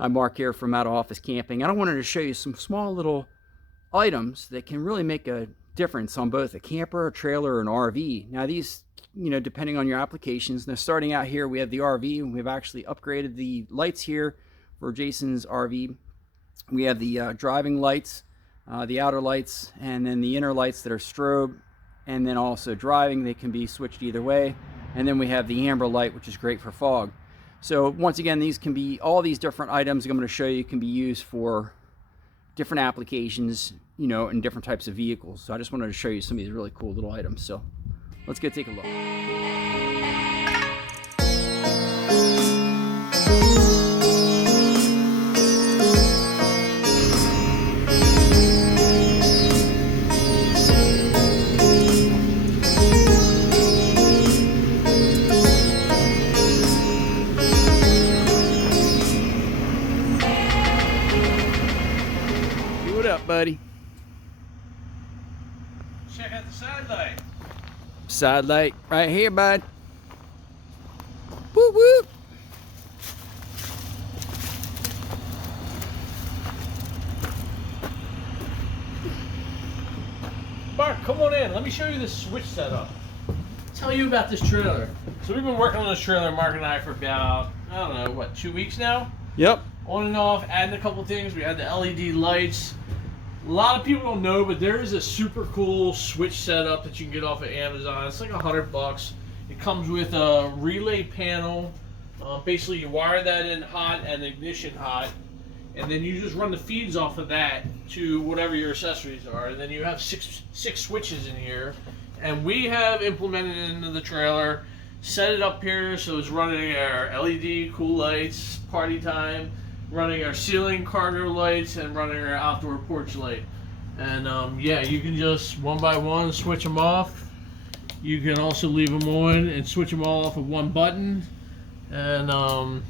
Hi, Mark here from Out of Office Camping. I wanted to show you some small little items that can really make a difference on both a camper, a trailer, or an RV. Now these, depending on your applications. Now starting out here, we have the RV, and we've actually upgraded the lights here for Jason's RV. We have the driving lights, the outer lights, and then the inner lights that are strobe, and then also driving. They can be switched either way. And then we have the amber light, which is great for fog. So once again, these can be, all these different items I'm going to show you can be used for different applications, in different types of vehicles. So I just wanted to show you some of these really cool little items. So let's go take a look. What up, buddy? Check out the side light. Side light right here, bud. Whoop whoop. Mark, come on in. Let me show you this switch setup. Tell you about this trailer. So we've been working on this trailer, Mark and I, for about, I don't know, what, 2 weeks now? Yep. On and off, adding a couple things. We had the LED lights. A lot of people don't know, but there is a super cool switch setup that you can get off of Amazon. It's like $100. It comes with a relay panel. Basically, you wire that in hot and ignition hot, and then you just run the feeds off of that to whatever your accessories are. And then you have six switches in here, and we have implemented it into the trailer, set it up here so it's running our LED cool lights, party time, running our ceiling cargo lights, and running our outdoor porch light. And yeah, you can just one by one switch them off. You can also leave them on and switch them all off with one button. And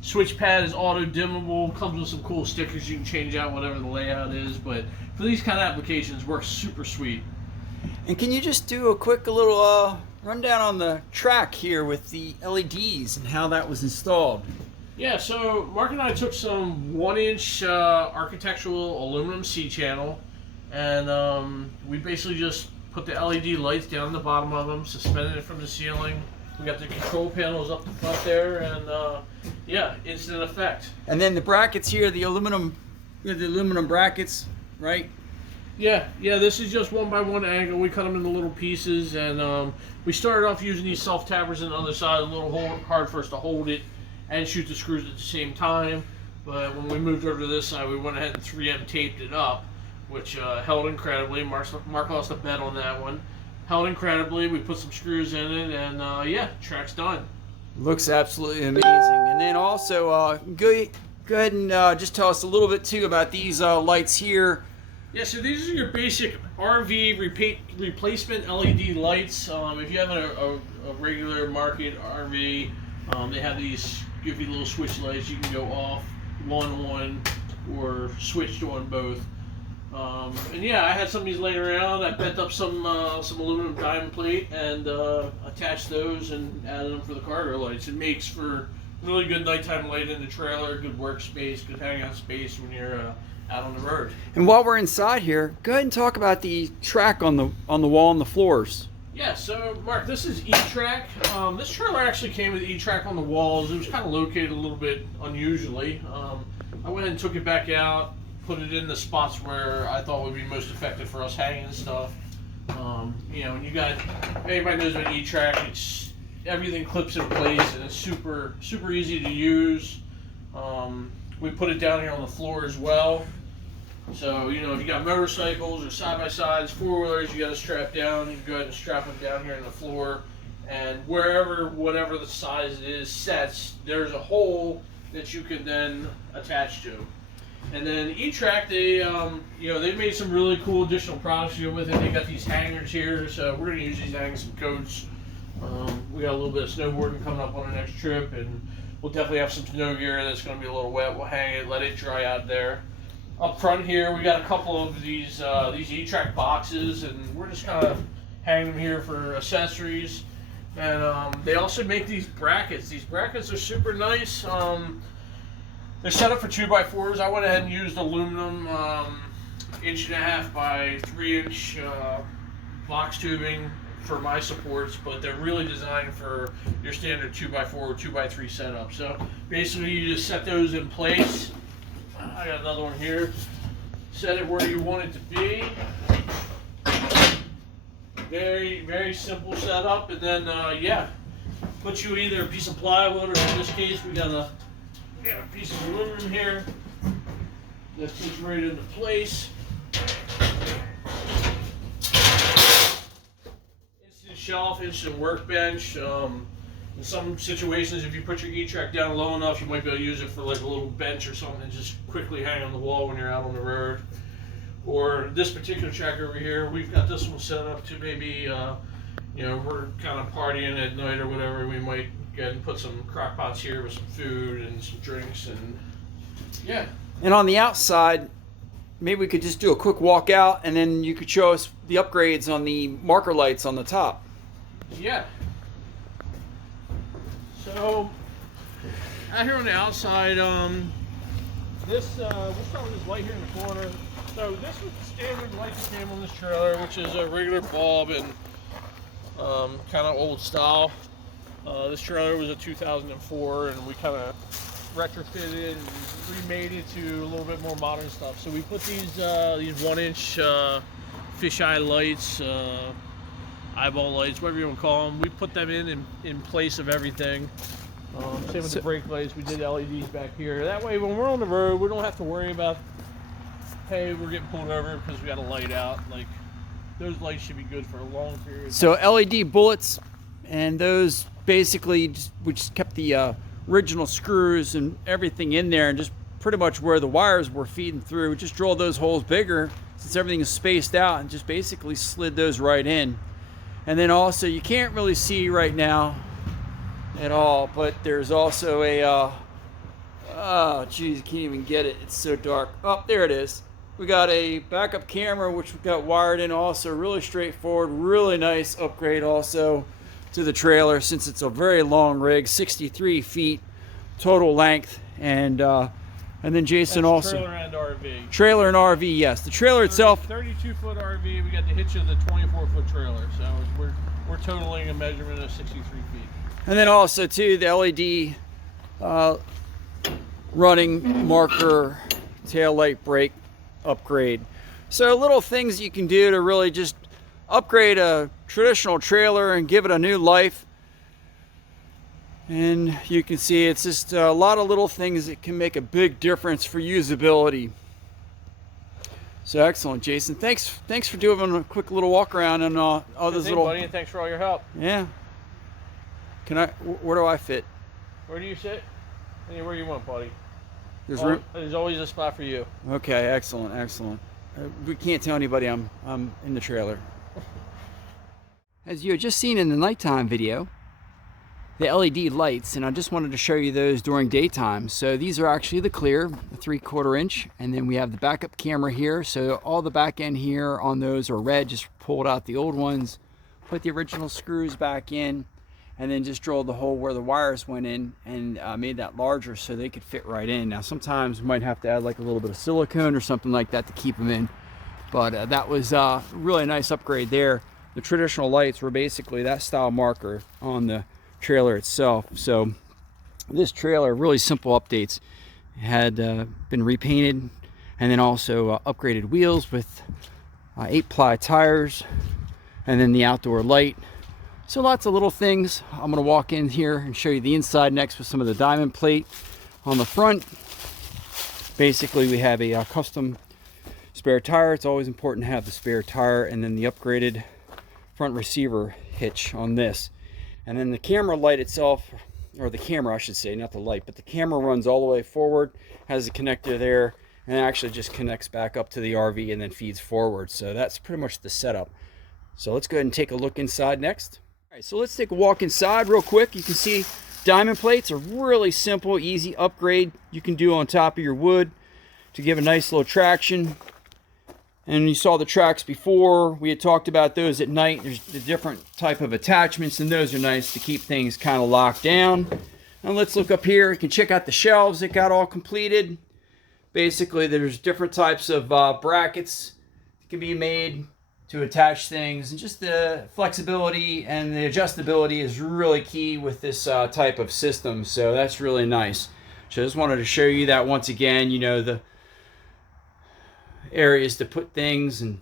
switch pad is auto dimmable, comes with some cool stickers you can change out whatever the layout is, but for these kind of applications works super sweet. And can you just do a quick little rundown on the track here with the LEDs and how that was installed? Yeah, so Mark and I took some 1-inch architectural aluminum C-channel, and we basically just put the LED lights down the bottom of them, suspended it from the ceiling. We got the control panels up the front there, and yeah, instant effect. And then the brackets here, the aluminum brackets, right? Yeah, this is just 1x1 angle. We cut them into little pieces, and we started off using these self-tappers on the other side, a little hard for us to hold it and shoot the screws at the same time. But when we moved over to this side, we went ahead and 3M taped it up, which held incredibly. Mark lost a bet on that one. Held incredibly. We put some screws in it, and yeah, track's done. Looks absolutely amazing. And then also, go ahead and just tell us a little bit too about these lights here. Yeah, so these are your basic RV replacement LED lights. If you have a regular market RV, they have these goofy little switch lights. You can go off, one on, or switched on both. And yeah, I had some of these laying around. I bent up some aluminum diamond plate and attached those and added them for the cargo lights. It makes for really good nighttime light in the trailer, good workspace, good hangout space when you're out on the road. And while we're inside here, go ahead and talk about the track on the wall and the floors. Yeah, so Mark, this is E-Track. This trailer actually came with E-Track on the walls. It was kind of located a little bit unusually. I went and took it back out, put it in the spots where I thought would be most effective for us hanging stuff. When you got, everybody knows about E-Track, it's everything clips in place and it's super easy to use. We put it down here on the floor as well. So, if you got motorcycles or side-by-sides, four-wheelers, you got to strap down. You can go ahead and strap them down here on the floor. And whatever the size it is sets, there's a hole that you can then attach to. And then E-Track, they've made some really cool additional products to go with it. They got these hangers here, so we're going to use these to hang some coats. We got a little bit of snowboarding coming up on our next trip, and we'll definitely have some snow gear that's going to be a little wet. We'll hang it, let it dry out there. Up front here, we got a couple of these E-Track boxes, and we're just kind of hanging them here for accessories. And they also make these brackets. These brackets are super nice. They're set up for 2x4s. I went ahead and used aluminum 1.5 by 3-inch box tubing for my supports, but they're really designed for your standard 2x4 or 2x3 setup. So basically you just set those in place. I got another one here. Set it where you want it to be. Very, very simple setup, and then yeah, put you either a piece of plywood, or in this case we got a piece of aluminum here that puts right into place. Instant shelf, instant workbench. In some situations, if you put your E-track down low enough, you might be able to use it for like a little bench or something and just quickly hang on the wall when you're out on the road. Or this particular track over here, we've got this one set up to maybe, you know, we're kind of partying at night or whatever, we might go and put some crock pots here with some food and some drinks, and yeah. And on the outside, maybe we could just do a quick walk out, and then you could show us the upgrades on the marker lights on the top. Yeah. So, out here on the outside, we'll start with this light here in the corner. So this was the standard light that came on this trailer, which is a regular bulb and kind of old style. This trailer was a 2004, and we kind of retrofitted and remade it to a little bit more modern stuff. So we put these 1-inch fisheye lights, eyeball lights, whatever you want to call them. We put them in place of everything. Same with the brake lights. We did LEDs back here. That way, when we're on the road, we don't have to worry about, hey, we're getting pulled over because we got a light out. Like, those lights should be good for a long period. So LED bullets, and those basically we just kept the original screws and everything in there, and just pretty much where the wires were feeding through, we just drilled those holes bigger since everything is spaced out, and just basically slid those right in. And then also, you can't really see right now at all, but there's also a oh geez, can't even get it, it's so dark. Oh, there it is. We got a backup camera, which we got wired in also. Really straightforward, really nice upgrade also to the trailer, since it's a very long rig, 63 feet total length. And then Jason That's also trailer and RV. Trailer and RV, yes. The trailer itself, 32-foot RV. We got the hitch of the 24-foot trailer, so we're totaling a measurement of 63 feet. and then also too the LED running marker tail light brake upgrade. So little things you can do to really just upgrade a traditional trailer and give it a new life. And you can see it's just a lot of little things that can make a big difference for usability. So excellent, Jason. Thanks for doing a quick little walk around and all those little. Buddy, and thanks for all your help. Yeah. Where do I fit? Where do you sit? Anywhere you want, buddy. There's room. There's always a spot for you. Okay, excellent. We can't tell anybody I'm in the trailer. As you had just seen in the nighttime video, the LED lights, and I just wanted to show you those during daytime. So these are actually the clear, the 3/4 inch, and then we have the backup camera here. So all the back end here on those are red. Just pulled out the old ones, put the original screws back in, and then just drilled the hole where the wires went in, and made that larger so they could fit right in. Now sometimes we might have to add like a little bit of silicone or something like that to keep them in, but that was a really nice upgrade there. The traditional lights were basically that style marker on the trailer itself. So this trailer, really simple updates. It had been repainted, and then also upgraded wheels with 8-ply tires, and then the outdoor light. So lots of little things. I'm going to walk in here and show you the inside next with some of the diamond plate on the front. Basically we have a custom spare tire. It's always important to have the spare tire, and then the upgraded front receiver hitch on this. And then the camera light itself, or the camera I should say, not the light, but the camera runs all the way forward, has a connector there, and actually just connects back up to the RV and then feeds forward. So that's pretty much the setup. So let's go ahead and take a look inside next. All right, so let's take a walk inside real quick. You can see diamond plates are really simple, easy upgrade you can do on top of your wood to give a nice little traction. And you saw the tracks before. We had talked about those at night. There's the different type of attachments, and those are nice to keep things kind of locked down. And let's look up here. You can check out the shelves that got all completed. Basically, there's different types of brackets that can be made to attach things, and just the flexibility and the adjustability is really key with this type of system. So that's really nice. So I just wanted to show you that once again, you know, the areas to put things, and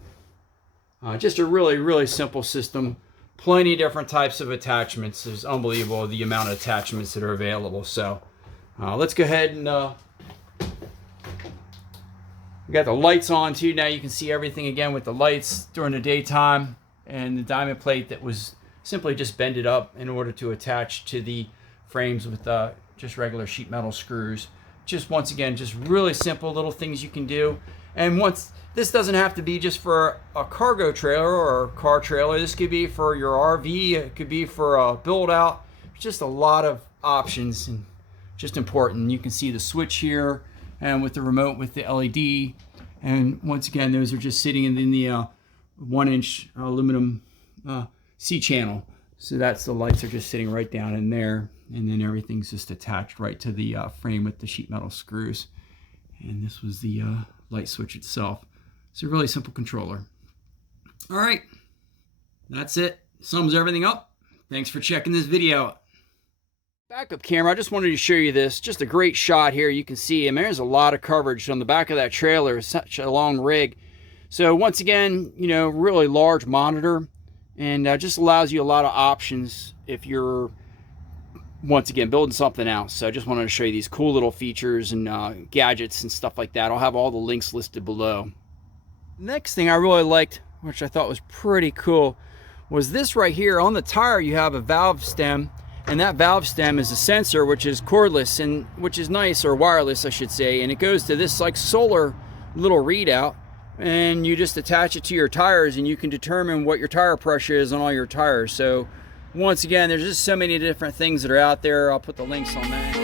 just a really simple system. Plenty different types of attachments. It's unbelievable the amount of attachments that are available. So let's go ahead and we got the lights on too. Now you can see everything again with the lights during the daytime, and the diamond plate that was simply just bended up in order to attach to the frames with just regular sheet metal screws. Just once again, just really simple little things you can do. And once, this doesn't have to be just for a cargo trailer or a car trailer. This could be for your RV. It could be for a build out. Just a lot of options, and just important. You can see the switch here, and with the remote with the LED. And once again, those are just sitting in the 1-inch aluminum C channel. So that's, the lights are just sitting right down in there, and then everything's just attached right to the frame with the sheet metal screws. And this was the light switch itself. It's a really simple controller. All right, that's it. Sums everything up. Thanks for checking this video out. Backup camera, I just wanted to show you this. Just a great shot here. You can see, I mean, there's a lot of coverage on the back of that trailer. It's such a long rig. So once again, you know, really large monitor, and just allows you a lot of options if you're, once again, building something else. So I just wanted to show you these cool little features and gadgets and stuff like that. I'll have all the links listed below. Next thing I really liked, which I thought was pretty cool, was this right here. On the tire, you have a valve stem, and that valve stem is a sensor, which is cordless, and which is nice, or wireless I should say, and it goes to this like solar little readout, and you just attach it to your tires, and you can determine what your tire pressure is on all your tires. So once again, there's just so many different things that are out there. I'll put the links on that.